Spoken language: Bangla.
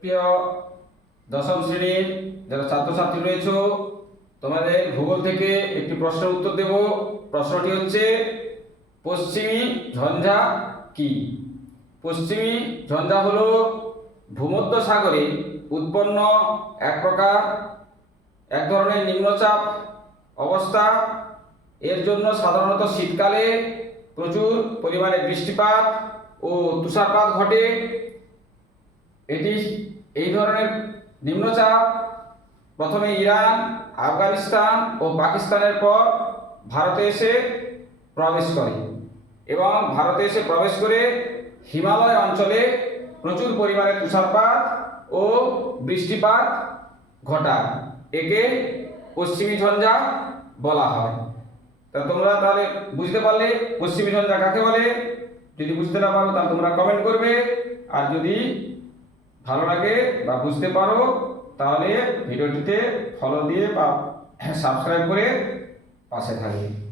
প্রিয় দশম শ্রেণির যারা ছাত্রছাত্রী রয়েছে, তোমাদের ভূগোল থেকে একটি প্রশ্নের উত্তর দেব। প্রশ্নটি হচ্ছে, পশ্চিমী ঝঞ্ঝা কি? পশ্চিমী ঝঞ্ঝা হল ভূমধ্য সাগরে উৎপন্ন এক প্রকার, এক ধরনের নিম্নচাপ অবস্থা। এর জন্য সাধারণত শীতকালে প্রচুর পরিমাণে বৃষ্টিপাত ও তুষারপাত ঘটে। এটি এই ধরনের নিম্নচাপ প্রথমে ইরান, আফগানিস্তান ও পাকিস্তানের পর ভারতে এসে প্রবেশ করে এবং ভারতে এসে প্রবেশ করে হিমালয় অঞ্চলে প্রচুর পরিমাণে তুষারপাত ও বৃষ্টিপাত ঘটায়। একে পশ্চিমী ঝঞ্ঝা বলা হয়। তা তোমরা তাহলে বুঝতে পারলে পশ্চিমী ঝঞ্ঝা কাকে বলে? যদি বুঝতে না পারো তাহলে তোমরা কমেন্ট করবে। আর যদি ভালো লাগে বা বুঝতে পারো তাহলে ভিডিওটিতে ফলো দিয়ে বা সাবস্ক্রাইব করে পাশে থাকবে।